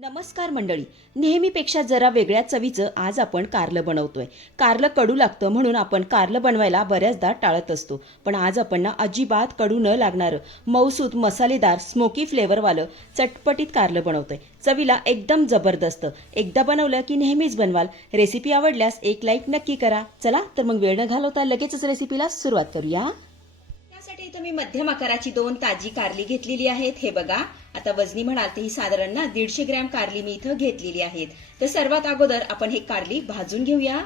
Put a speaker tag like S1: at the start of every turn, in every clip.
S1: नमस्कार मंडळी. नेहमीपेक्षा जरा वेगळ्या चवीचं आज आपण कारलं बनवतोय. कारलं कडू लागतं म्हणून आपण कारलं बनवायला बऱ्याचदा टाळत असतो. पण आज आपण ना अजिबात कडू न लागणारं मौसूद मसालेदार स्मोकी फ्लेवरवालं चटपटीत कारलं बनवतोय. चवीला एकदम जबरदस्त. एकदा बनवलं की नेहमीच बनवाल. रेसिपी आवडल्यास एक लाईक नक्की करा. चला तर मग वेळ न घालवता लगेचच रेसिपीला सुरुवात करूया. त्यासाठी इथं मी मध्यम आकाराची दोन ताजी कारली घेतलेली आहेत. हे बघा आता वजनी म्हणाल तर ही साधारण ना दीडशे ग्रॅम कारली मी इथं घेतलेली आहेत. तर सर्वात अगोदर आपण हे कारली भाजून घेऊया.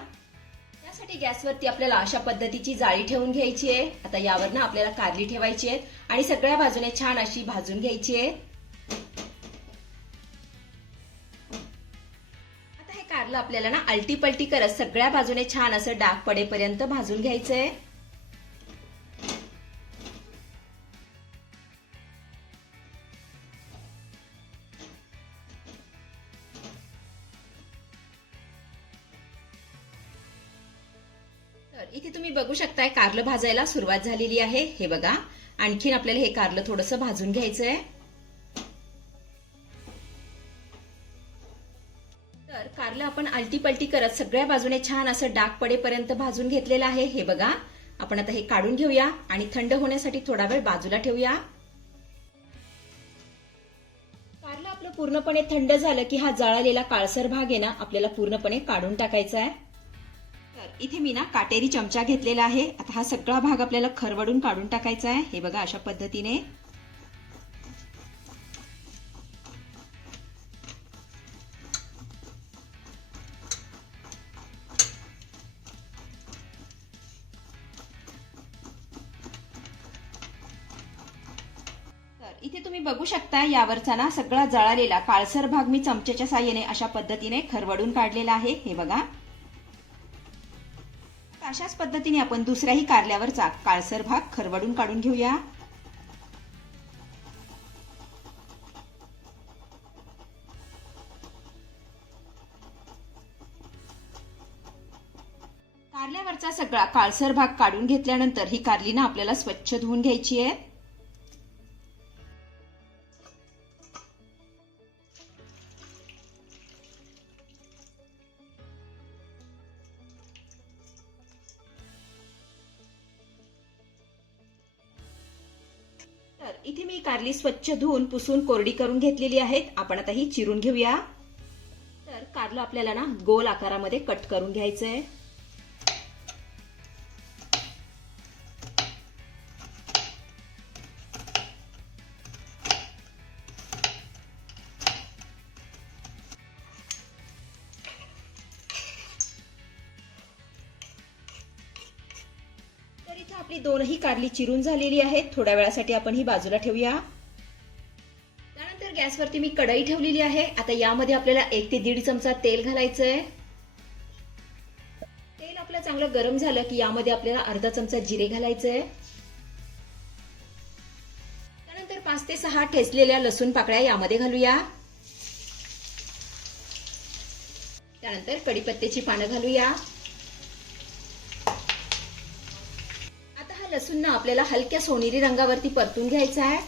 S1: त्यासाठी गॅसवरती आपल्याला अशा पद्धतीची जाळी ठेवून घ्यायची आहे. आता यावर ना आपल्याला कारली ठेवायची आहेत आणि सगळ्या बाजूने छान अशी भाजून घ्यायची आहे आता हे कारलं आपल्याला ना अलटी पलटी करत सगळ्या बाजूने छान असं डाग पडेपर्यंत भाजून घ्यायचंय. इथे तुम्ही बघू शकताय कारलं भाजायला सुरुवात झालेली आहे. हे बघा आणखीन आपल्याला हे कारलं थोडंसं भाजून घ्यायचंय. तर कारलं आपण आलटी पलटी करत सगळ्या बाजूने छान असं डाग पडेपर्यंत भाजून घेतलेलं आहे. हे बघा आपण आता हे काढून घेऊया आणि थंड होण्यासाठी थोडा वेळ बाजूला ठेवूया. कारलं आपलं पूर्णपणे थंड झालं की हा जळालेला काळसर भाग आहे ना आपल्याला पूर्णपणे काढून टाकायचा आहे. इथे मी ना काटेरी चमचा घेतलेला आहे. आता हा सगळा भाग आपल्याला खरवडून काढून टाकायचा आहे. हे बघा अशा पद्धतीने. तर इथे तुम्ही बघू शकता यावरचा ना सगळा जळालेला काळसर भाग मी चमच्याच्या साह्याने अशा पद्धतीने खरवडून काढलेला आहे. हे बघा. अशाच पद्धतीने आपण दुसऱ्याही कारल्यावरचा काळसर भाग खरवडून काढून घेऊया. कारल्यावरचा सगळा काळसर भाग काढून घेतल्यानंतर ही कारली ना आपल्याला स्वच्छ धुवून घ्यायची आहे. तर इथे मी कारली स्वच्छ धुवून पुसून कोरडी करून घेतलेली आहेत. आपण आता ही चिरून घेऊया. तर कारलं आपल्याला ना गोल आकारामध्ये कट करून घ्यायचं आहे आपली दोनही कारली चिरून झालेली आहेत. थोड्या वेळासाठी आपण ही बाजूला ठेवूया. त्यानंतर गॅसवरती मी कढई ठेवलेली आहे. आता यामध्ये आपल्याला एक ते दीड चमचा तेल घालायचंय. तेल आपलं चांगलं गरम झालं की यामध्ये आपल्याला अर्धा चमचा जिरे घालायचंय. त्यानंतर पाच ते सहा ठेचलेल्या लसूण पाकळ्या यामध्ये घालूया. त्यानंतर कडीपत्त्याची पानं घालूया. लसूण ना आपल्याला हलक्या सोनेरी रंगावरती परतून घ्यायचा आहे.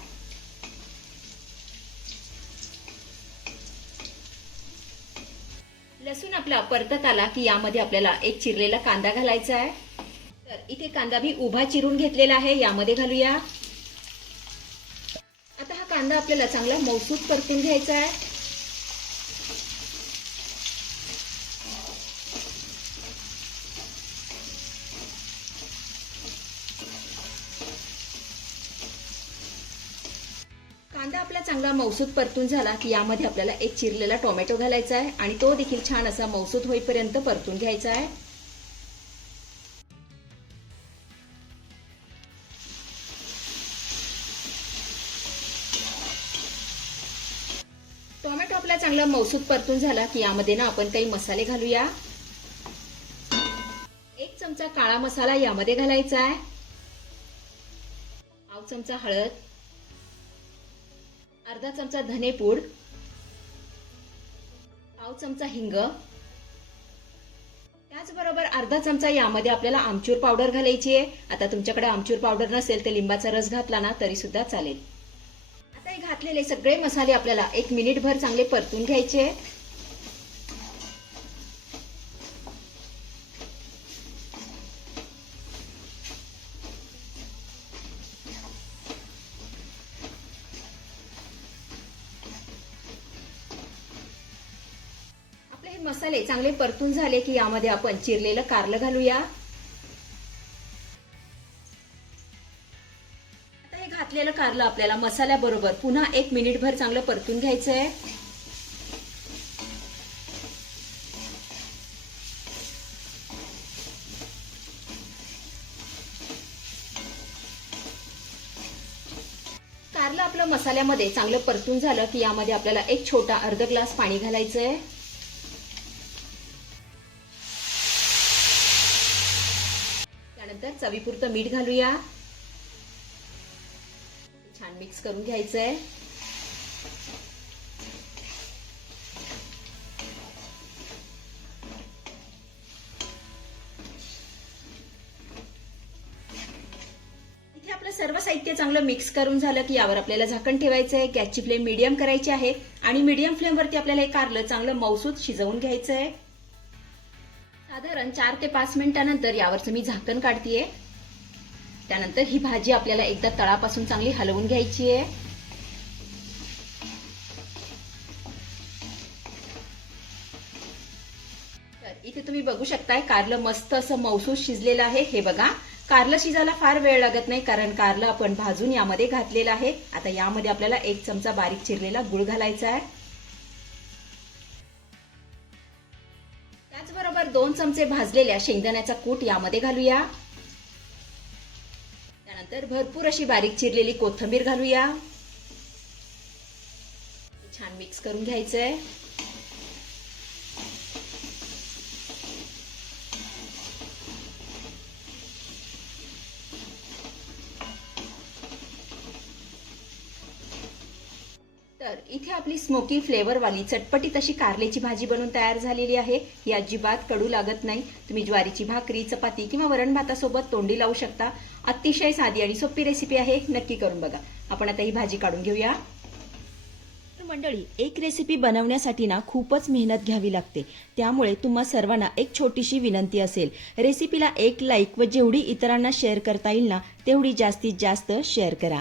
S1: लसूण आपला परतत आला की यामध्ये आपल्याला एक चिरलेला कांदा घालायचा आहे. तर इथे कांदा मी उभा चिरून घेतलेला आहे यामध्ये घालूया. आता हा कांदा आपल्याला चांगला मौसूद परतून घ्यायचा आहे कांदा आपला चांगला मौसूद परतून झाला की यामध्ये आपल्याला एक चिरलेला टोमॅटो घालायचा आहे आणि तो देखील छान असा मौसूद होईपर्यंत परतून घ्यायचा आहे. टोमॅटो आपला चांगला मौसूद परतून झाला की यामध्ये ना आपण काही मसाले घालूया. एक चमचा काळा मसाला यामध्ये घालायचा आहे. पाव चमचा हळद. अर्धा चमचा धनेपूड पाव चमचा हिंग त्याचबरोबर अर्धा चमचा यामध्ये आपल्याला आमचूर पावडर घालायची आहे. आता तुमच्याकडे आमचूर पावडर नसेल तर लिंबाचा रस घातला ना तरी सुद्धा चालेल. आता हे घातलेले सगळे मसाले आपल्याला एक मिनिटभर चांगले परतून घ्यायचे मसाले चांगले परतून झाले की यामध्ये आपण चिरलेलं कारलं घालूया. आता हे घातलेलं कारलं आपल्याला मसाल्याबरोबर पुन्हा एक मिनिटभर चांगलं परतून घ्यायचं आहे कारलं आपलं मसाल्यामध्ये चांगलं परतून झालं की यामध्ये आपल्याला एक छोटा अर्ध ग्लास पाणी घालायचं आहे त्यानंतर चवीपुरतं मीठ घालूया. छान मिक्स करून घ्यायचं इथे आपलं सर्व साहित्य चांगलं मिक्स करून झालं की यावर आपल्याला झाकण ठेवायचं आहे गॅसची फ्लेम मीडियम करायची आहे आणि मीडियम फ्लेमवरती आपल्याला हे कारलं चांगलं मौसूद शिजवून घ्यायचं आहे साधारण चार ते पाच मिनिटानंतर यावरचं मी झाकण काढतीये. त्यानंतर ही भाजी आपल्याला एकदा तळापासून चांगली हलवून घ्यायची आहे. तर इथे तुम्ही बघू शकताय कारलं मस्त असं मौसूस शिजलेलं आहे. हे बघा कारलं शिजायला फार वेळ लागत नाही कारण कारलं आपण भाजून यामध्ये घातलेलं आहे. आता यामध्ये आपल्याला एक चमचा बारीक चिरलेला गुळ घालायचा आहे. दोन चमचे भाजलेल्या शेंगदाण्याचा कूट यामध्ये घालूया. त्यानंतर भरपूर अशी बारीक चिरलेली कोथंबीर घालूया. छान मिक्स करून घ्यायचंय. तर इथे आपली स्मोकी फ्लेवरवाली चटपटीत अशी कारल्याची भाजी बनवून तयार झालेली आहे. ही अजिबात कडू लागत नाही. तुम्ही ज्वारीची भाकरी चपाती किंवा वरण भातासोबत तोंडी लावू शकता. अतिशय साधी आणि सोपी रेसिपी आहे. नक्की करून बघा. आपण आता ही भाजी काढून घेऊया. मंडळी एक रेसिपी बनवण्यासाठी ना खूपच मेहनत घ्यावी लागते. त्यामुळे तुम्हा सर्वांना एक छोटीशी विनंती असेल. रेसिपीला एक लाईक व जेवढी इतरांना शेअर करता येईल ना तेवढी जास्तीत जास्त शेअर करा.